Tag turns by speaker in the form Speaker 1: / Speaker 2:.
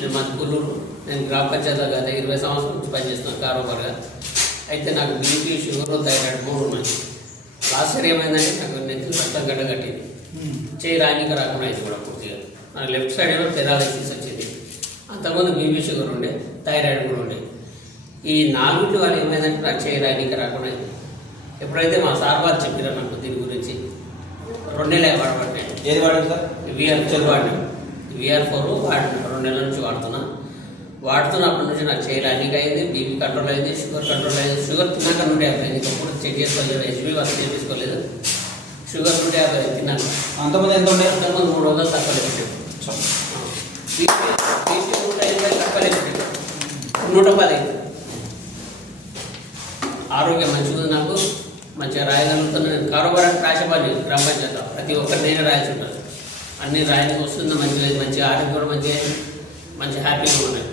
Speaker 1: నేను మాది కొల్లూరు నేను గ్రామ పంచాయతీలో గత ఇరవై సంవత్సరాల నుంచి పనిచేస్తున్నాను కారోబార్గా అయితే నాకు బీపీ షుగర్ థైరాయిడ్ మూడు ఉన్నాయి లాస్ట్ ఇయర్ ఏమైందంటే నాకు నెత్తి రక్తం గడ్డ కట్టింది చేయి రానిక రాకుండా అయింది కూడా పూర్తిగా. నాకు లెఫ్ట్ సైడ్ ఏమో పెరాలసిస్ వచ్చింది. అంతకుముందు బీపీ షుగర్ ఉండే థైరాయిడ్ కూడా ఉండే. ఈ నాలుగు వల్ల ఏమైందంటే నాకు చేయి రానిక రాకుండా అయింది. ఎప్పుడైతే మా సార్ వారు చెప్పారో నాకు దీని గురించి రెండు నెలలు వాడబట్టే
Speaker 2: ఏది వాడారు సార్?
Speaker 1: విఆర్ ఫోర్ వాడినా విఆర్ ఫోర్ వాడిన రెండు నెలల నుంచి వాడుతున్నా. వాడుతున్నప్పటి నుంచి నాకు చేయడానికి అయింది బీపీ కంట్రోల్ అయింది షుగర్ కంట్రోల్ అయింది. షుగర్ తిన్నాక నూట యాభై అయింది. ఇప్పుడు చెక్ చేసుకోలేదు హెచ్బీ వర్క్ చేయించుకోలేదు. షుగర్ నూట యాభై తిన్నాను.
Speaker 2: అంతమంది ఎంత ఉండే?
Speaker 1: అంతకుముందు మూడు వందలు తక్కువ బీపీ నూట ఎనభై తక్కువ పెట్టాడు నూట పది ఆరోగ్యం మంచిగా ఉంది నాకు. మంచిగా రాయగలుగుతున్నాను నేను కారోబారానికి రాసేవాడిని గ్రామ పంచాయతీ ప్రతి ఒక్కరి నేను రాయాల్సి ఉంటుంది. అన్నీ రాయడానికి వస్తుంది మంచిగా మంచి ఆరోగ్యం కూడా మంచిగా మంచి హ్యాపీగా ఉన్నాయి